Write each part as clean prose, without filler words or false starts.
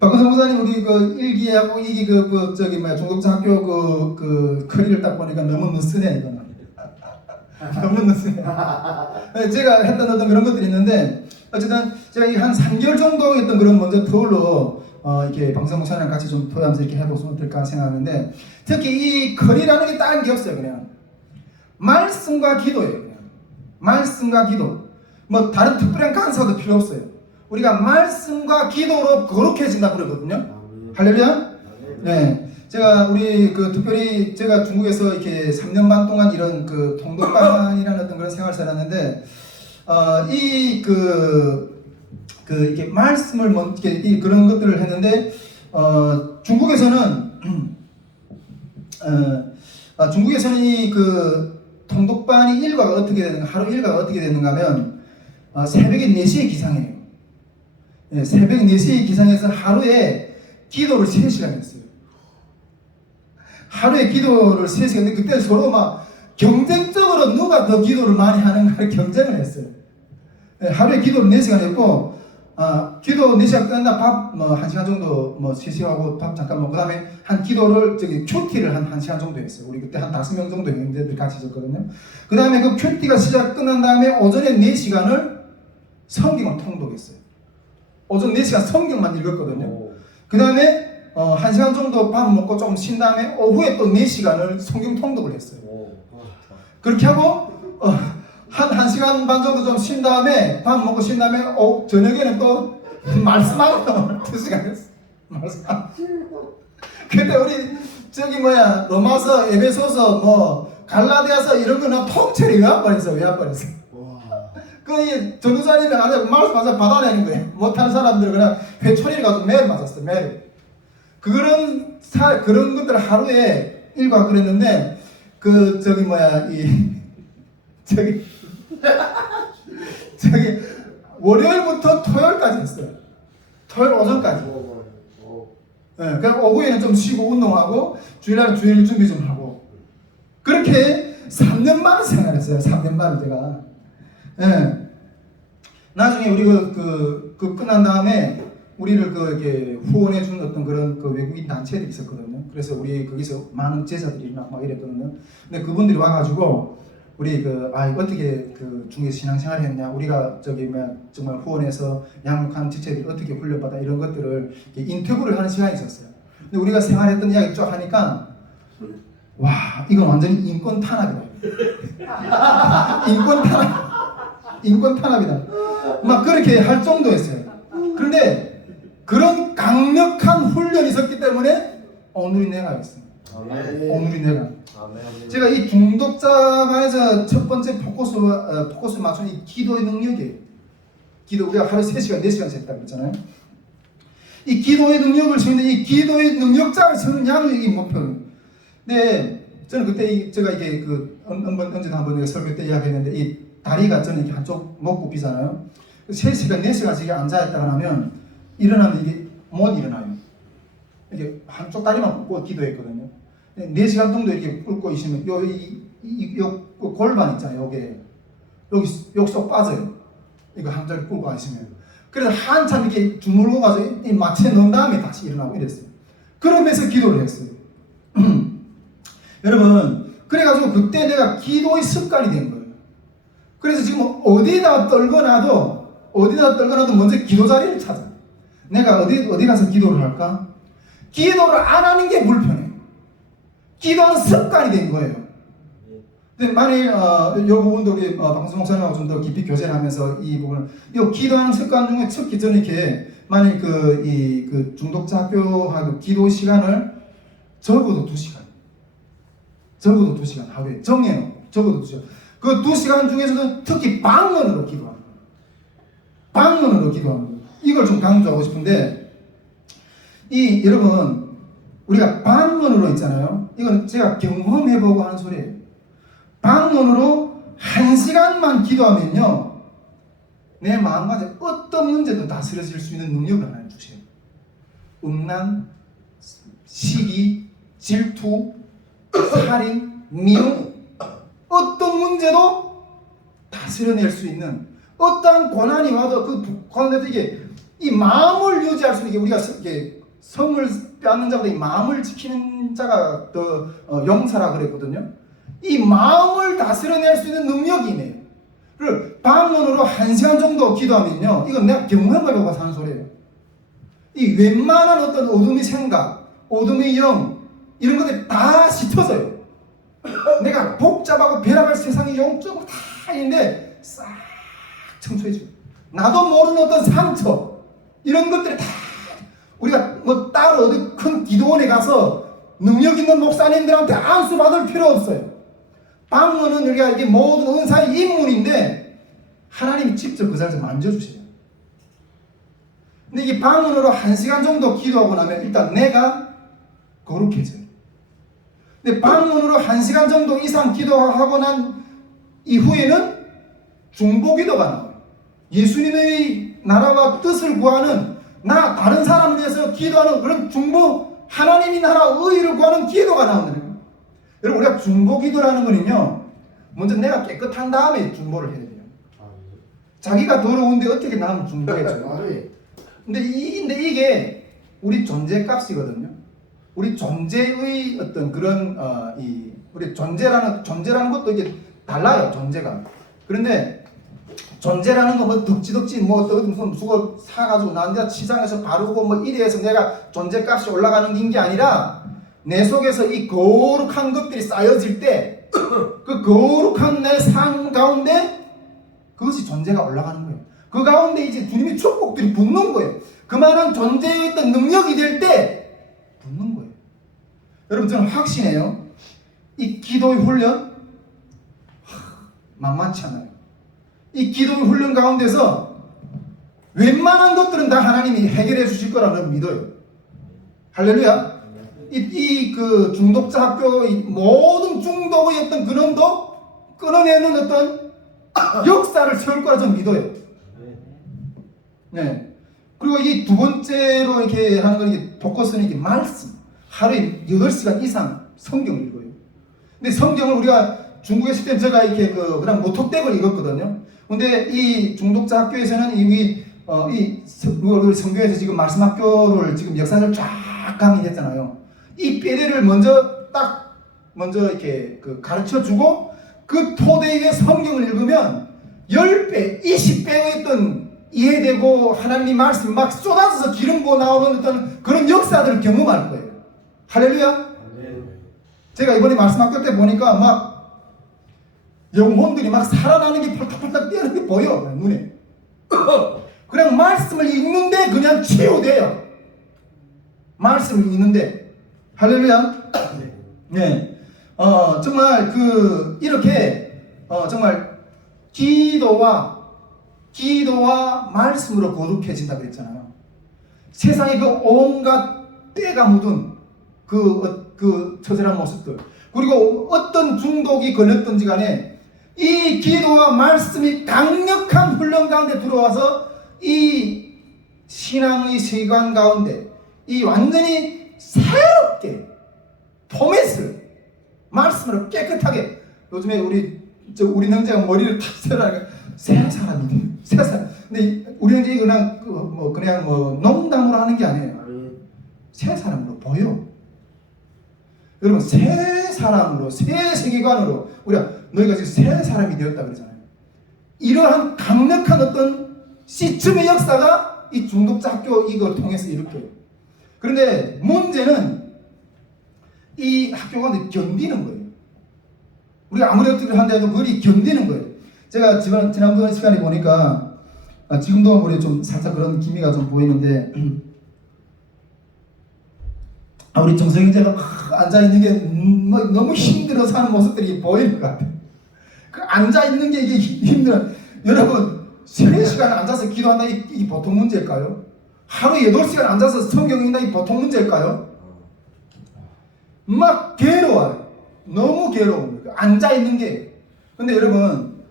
박근성 목사님 우리 그 1기하고 2기 저기 뭐야 중독자 학교 그 커리를 딱 보니까 너무 느슨해 이거는. 너무 느슨해. 제가 했던 어떤 그런 것들이 있는데 어쨌든 제가 한 3개월 정도 했던 그런 먼저 터울로 이렇게 박근성 목사님랑 같이 좀 토하면서 이렇게 해보면 어떨까 생각하는데 특히 이 커리라는 게 다른 게 없어요. 그냥 말씀과 기도예요. 그냥 말씀과 기도. 뭐 다른 특별한 강사도 필요 없어요. 우리가 말씀과 기도로 거룩해진다 그러거든요. 할렐루야. 네, 제가 우리 그 특별히 제가 중국에서 이렇게 3년 반 동안 이런 그 통독반이라는 어떤 그런 생활을 살았는데 이렇게 말씀을 이렇게 그런 것들을 했는데 중국에서는 이 그 통독반이 일과가 어떻게 되는가, 하루 일과가 어떻게 되는가 하면 새벽에 4시에 기상해요. 네, 새벽 4시에 기상해서 하루에 기도를 3시간 했어요. 하루에 기도를 3시간 했는데 그때 서로 막 경쟁적으로 누가 더 기도를 많이 하는가를 경쟁을 했어요. 네, 하루에 기도를 4시간 했고 기도 4시간 끝나 밥 뭐 1시간 정도 뭐 3시간 하고 밥 잠깐 먹고 그다음에 한 기도를 큐티를 한 1시간 정도 했어요. 우리 그때 한 5명 정도 형제들 같이 있었거든요. 그 다음에 그 큐티가 시작 끝난 다음에 오전에 4시간을 성경을 통독했어요. 오전 4시간 성경만 읽었거든요. 그 다음에 1시간 정도 밥 먹고 조금 쉰 다음에 오후에 또 4시간을 성경 통독을 했어요. 그렇게 하고 한 1시간 반 정도 좀 쉰 다음에 밥 먹고 쉰 다음에 저녁에는 또 말씀하고 2시간 했어요. 말씀하고. 근데 우리 저기 뭐야 로마서, 에베소서, 뭐 갈라디아서 이런 거는 통째로 외워버렸어. 그 전도사님이 아주 말씀 받아내는 거예요. 못하는 사람들은 그냥 회초리를 가지고 매일 맞았어요. 매일. 그런 것들을 하루에 일과 그랬는데 그 저기 뭐야 저기 월요일부터 토요일까지 했어요. 토요일 오전까지. 네, 그냥 오후에는 좀 쉬고 운동하고 주일날은 주일 준비 좀 하고 그렇게 3년 만을 생활했어요. 3년 만을 제가. 네. 나중에 우리 그 끝난 다음에 우리를 이렇게 후원해 준 어떤 그런 그 외국인 단체들이 있었거든요. 그래서 우리 거기서 많은 제자들이 막 이랬거든요. 근데 그분들이 와가지고 우리 어떻게 중국에서 신앙생활을 했냐, 우리가 정말 후원해서 양육하는 지체들이 어떻게 훈련받아 이런 것들을 인터뷰를 하는 시간이 있었어요. 근데 우리가 생활했던 이야기 쭉 하니까 와 이건 완전히 인권 탄압이다. 인권 탄압이다. 막 그렇게 할 정도였어요. 그런데 그런 강력한 훈련이 있었기 때문에 오늘이 내가 있습니다. 오늘이 내가. 제가 이 중독자반에서 첫 번째 포커스를 맞춘 이 기도의 능력이에요. 우리가 하루 3시간, 4시간 했다고 했잖아요. 이 기도의 능력을 쓰는데 이 기도의 능력자를 쓰는 양이 이 목표는. 근데 저는 그때 제가 이게 언제도 한번 설교 때 이야기했는데 이 다리가 저는 이렇게 한쪽 목 굽히잖아요. 3시간, 4시간씩 앉아있다가 나면 일어나면 이게 못 일어나요. 이렇게 한쪽 다리만 굽고 기도했거든요. 4시간 정도 이렇게 꿇고 있으면 요 골반 있잖아요. 여기 쏙 빠져요. 이거 한쪽 꿇고 있으면. 그래서 한참 이렇게 주물고 가서 마취해 넣은 다음에 다시 일어나고 이랬어요. 그러면서 기도를 했어요. 여러분, 그래가지고 그때 내가 기도의 습관이 된 거예요. 그래서 지금 어디다 떨거나도 먼저 기도 자리를 찾아. 내가 어디 가서 기도를 할까? 기도를 안 하는 게 불편해. 기도하는 습관이 된 거예요. 근데 만일 이 부분도 우리 방송 목사님하고 좀 더 깊이 교제를 하면서 이 부분을 이 기도하는 습관 중에 특히 저는 이렇게 만일 그 중독자 학교하고 기도 시간을 적어도 2시간 하루에 정해놓고 적어도 2시간. 그 2시간 중에서도 특히 방언으로 기도하는 거예요. 방언으로 기도하는 거예요. 이걸 좀 강조하고 싶은데 여러분 우리가 방언으로 있잖아요. 이건 제가 경험해보고 하는 소리예요. 방언으로 1시간만 기도하면요 내 마음가짐 어떤 문제도 다스려질 수 있는 능력을 하나님 주세요. 음란, 시기, 질투, 살인, 미움 어떤 문제도 다스려낼 수 있는 어떠한 고난이 와도 그 고난에도 이게 이 마음을 유지할 수 있는 게 우리가 이렇게 성을 빼앗는 자보다 이 마음을 지키는 자가 더 용사라 그랬거든요. 이 마음을 다스려낼 수 있는 능력이 있네요. 그걸 방언으로 1시간 정도 기도하면요, 이건 내가 경험을 해보고 사는 소리예요. 이 웬만한 어떤 어둠의 생각, 어둠의 영, 이런 것들이 다 씻어져요. 내가 복잡하고 변화할 세상의 영적으로 다 있는데 싹 청소해지고, 나도 모르는 어떤 상처, 이런 것들이 다, 우리가 뭐 따로 어디 큰 기도원에 가서 능력 있는 목사님들한테 안수 받을 필요 없어요. 방언은 우리가 이게 모든 은사의 인물인데 하나님이 직접 그 자리에서 만져주세요. 근데 이 방언으로 1시간 정도 기도하고 나면 일단 내가 거룩해져요. 근데 방언으로 1시간 정도 이상 기도하고 난 이후에는 중보기도가 나와요. 예수님의 나라와 뜻을 구하는, 나 다른 사람을 위해서 기도하는 그런 중보, 하나님이 나라 의를 구하는 기도가 나온다는 거예요. 여러분, 우리가 중보기도라는 거는요, 먼저 내가 깨끗한 다음에 중보를 해야 돼요. 자기가 더러운데 어떻게 남을 중보해줘요? 근데 이게 우리 존재값이거든요. 우리 존재의 어떤 그런 우리 존재라는 것도 이게 달라요, 존재가. 그런데 존재라는 거 뭐 덕지덕지 뭐 무슨 수거 사가지고 나한테 시장에서 바르고 뭐 이래서 내가 존재값이 올라가는 게 아니라, 내 속에서 이 거룩한 것들이 쌓여질 때 그 거룩한 내 삶 가운데 그것이 존재가 올라가는 거예요. 그 가운데 이제 주님의 축복들이 붙는 거예요. 그만한 존재의 어떤 능력이 될 때 붙는 거예요. 여러분, 저는 확신해요. 이 기도의 훈련 만만치 않아요. 이 기도의 훈련 가운데서 웬만한 것들은 다 하나님이 해결해 주실 거라는 믿어요. 할렐루야. 그 중독자 학교의 모든 중독의 어떤 근원도 끊어내는 어떤 역사를 세울 거라 저는 믿어요. 네. 그리고 이 두 번째로 이렇게 하는 건 이게 포커스는 이게 말씀. 하루에 8시간 이상 성경을 읽어요. 근데 성경을 우리가 중국에 있을 때 제가 이렇게 그냥 모토백을 읽었거든요. 근데 이 중독자 학교에서는 우리 성교에서 지금 말씀 학교를 지금 역사를 쫙 강의했잖아요. 이 뼈대를 먼저 이렇게 가르쳐 주고, 그 토대 위에 성경을 읽으면 10배, 20배의 어떤 이해되고 하나님의 말씀이 막 쏟아져서 기름 부어 나오는 어떤 그런 역사들을 경험할 거예요. 할렐루야. 제가 이번에 말씀 학교 때 보니까 막 영혼들이 막 살아나는 게 펄떡펄떡 뛰는 게 보여, 눈에. 그냥 말씀을 읽는데 그냥 치유돼요. 말씀을 읽는데. 할렐루야. 네. 정말 이렇게 정말 기도와 말씀으로 거룩해진다 그랬잖아요. 세상에 그 온갖 때가 묻은 그 처절한 모습들, 그리고 어떤 중독이 걸렸든지 간에 이 기도와 말씀이 강력한 훈련 가운데 들어와서 이 신앙의 세관 가운데 이 완전히 새롭게 포맷을 말씀으로 깨끗하게, 요즘에 우리 형제가 머리를 탁 세라니까 새 사람이 돼요. 새 사람. 근데 우리 형제 그냥 농담으로 하는 게 아니에요. 새 사람으로 보여. 여러분, 새 사람으로, 새 세계관으로 우리가 너희가 지금 새 사람이 되었다 그러잖아요. 이러한 강력한 어떤 시스템의 역사가 이 중독자 학교 이걸 통해서 일으켜요. 그런데 문제는 이 학교가 견디는 거예요. 우리가 아무리 어떻게 한데도 그들이 견디는 거예요. 제가 지난번 시간에 보니까 지금도 우리 좀 살짝 그런 기미가 좀 보이는데, 우리 정성인제가 앉아있는 게 너무 힘들어서 하는 모습들이 보이는 것 같아요. 그 앉아있는 게 이게 힘들어. 여러분, 3시간 앉아서 기도한다, 이게 보통 문제일까요? 하루에 8시간 앉아서 성경 읽는다, 이게 보통 문제일까요? 막 괴로워요. 너무 괴로워요. 앉아있는 게. 근데 여러분,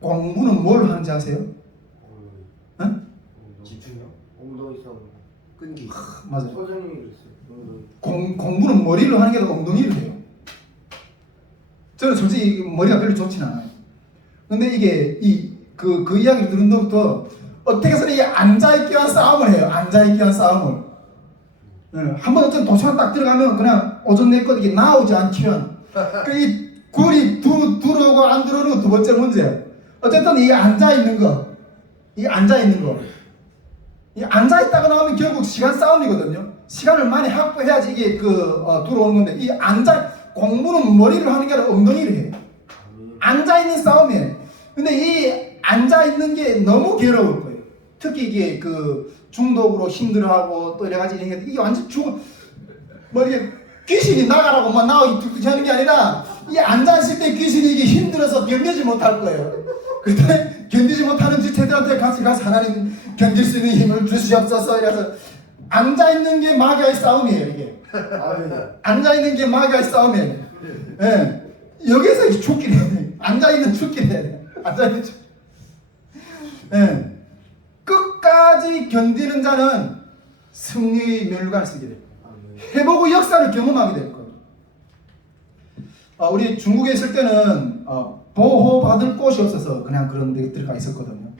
공부는 뭘 하는지 아세요? 응? 집중력? 엉덩이성 끈기. 맞아요. 서정이 그랬어요. 공부는 머리로 하는 게 아니라 엉덩이로 해요. 저는 솔직히 머리가 별로 좋진 않아요. 근데 이게 그 이야기를 들은 것부터 어떻게 해서는 이 앉아있기 위한 싸움을 해요. 앉아있기 위한 싸움을. 한번 어떤 도시락 딱 들어가면 그냥 오전 내것 이게 나오지 않기면 이 굴이 들어오고 안 들어오는 거 두 번째 문제예요. 어쨌든 이 앉아있는 거, 이 앉아있다가 나오면 결국 시간 싸움이거든요. 시간을 많이 확보해야지 이게 들어오는 건데, 이 공부는 머리를 하는 게 아니라 엉덩이를 해요. 앉아있는 싸움이에요. 근데 이 앉아있는 게 너무 괴로울 거예요. 특히 이게 중독으로 힘들어하고 또 여러 가지 이런 게, 이게 완전 이게 귀신이 나가라고 막 나오기 툭툭 하는 게 아니라, 이 앉아있을 때 귀신이 이게 힘들어서 견디지 못할 거예요. 그때 견디지 못하는 지체들한테 가서 하나님 견딜 수 있는 힘을 주시옵소서 이래서 앉아있는 게 마귀와의 싸움이에요. 이게 앉아있는 게 마귀와의 싸움이에요. 예. 여기서 죽기를 해야 돼. 앉아있는 죽기를 해야 돼. 앉아있는 죽기. 예. 끝까지 견디는 자는 승리의 멸관을 쓰게 돼요. 해보고 역사를 경험하게 될 거예요. 우리 중국에 있을 때는 보호받을 곳이 없어서 그냥 그런 데 들어가 있었거든요.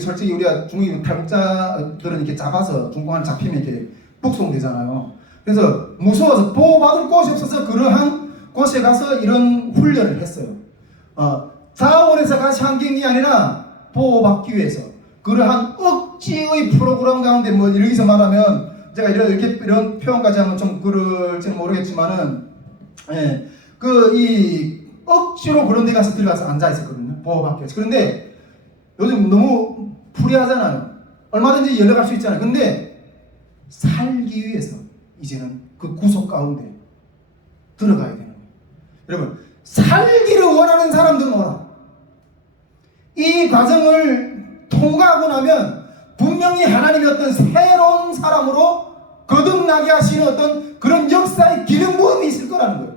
솔직히 우리가 중국인 탈북자들은 이렇게 잡아서 중공안 잡히면 이렇게 북송되잖아요. 그래서 무서워서 보호받을 곳이 없어서 그러한 곳에 가서 이런 훈련을 했어요. 자원에서 같이 한 게 아니라 보호받기 위해서 그러한 억지의 프로그램 가운데 여기서 말하면 제가 이런 표현까지 하면 좀 그럴지는 모르겠지만은, 예, 이 억지로 그런 데 가서 들어가서 앉아 있었거든요. 보호받기 위해서. 그런데 요즘 너무 불리하잖아요. 얼마든지 연락할 수 있잖아요. 근데 살기 위해서 이제는 그 구속 가운데 들어가야 되는 거예요. 여러분, 살기를 원하는 사람들은 오라. 이 과정을 통과하고 나면 분명히 하나님이 어떤 새로운 사람으로 거듭나게 하시는 어떤 그런 역사의 기능 부음이 있을 거라는 거예요.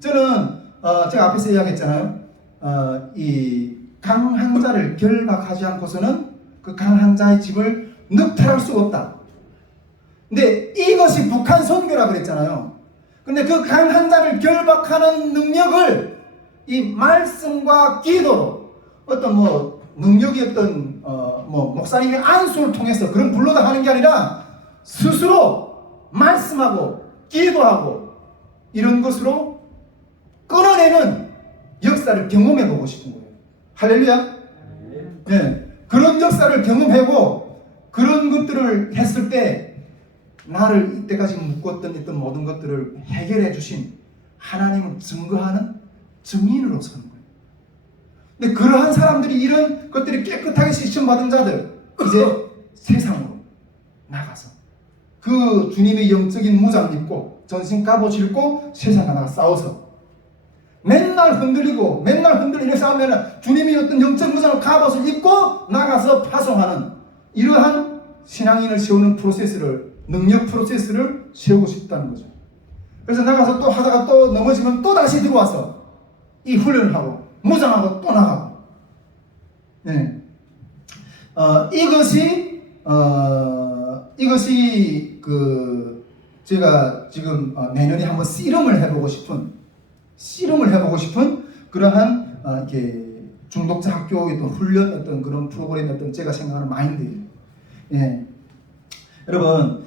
저는 제가 앞에서 이야기했잖아요. 이 강한 자를 결박하지 않고서는 그 강한 자의 집을 늑탈할 수가 없다. 근데 이것이 북한 선교라 그랬잖아요. 근데 그 강한 자를 결박하는 능력을 이 말씀과 기도로 어떤 능력이 어떤 목사님의 안수를 통해서 그런 불러다 하는 게 아니라 스스로 말씀하고 기도하고 이런 것으로 끊어내는 역사를 경험해 보고 싶은 거예요. 할렐루야. 네. 그런 역사를 경험하고 그런 것들을 했을 때 나를 이때까지 묶었던 있던 모든 것들을 해결해 주신 하나님을 증거하는 증인으로 서는 거예요. 근데 그러한 사람들이 이런 것들이 깨끗하게 시험받은 자들 이제 세상으로 나가서 그 주님의 영적인 무장 입고 전신 갑옷 입고 세상에 나가 싸워서 맨날 흔들리고 맨날 흔들리는 싸우면 주님이 어떤 영적 무장을 갑옷을 입고 나가서 파송하는 이러한 신앙인을 세우는 프로세스를 능력 프로세스를 세우고 싶다는 거죠. 그래서 나가서 또 하다가 또 넘어지면 또 다시 들어와서 이 훈련을 하고 무장하고 또 나가고. 네. 이것이 제가 지금 내년에 한번 씨름을 해보고 싶은 그러한 이렇게 중독자 학교의 어떤 훈련 어떤 그런 프로그램의 어떤 제가 생각하는 마인드예요. 예. 여러분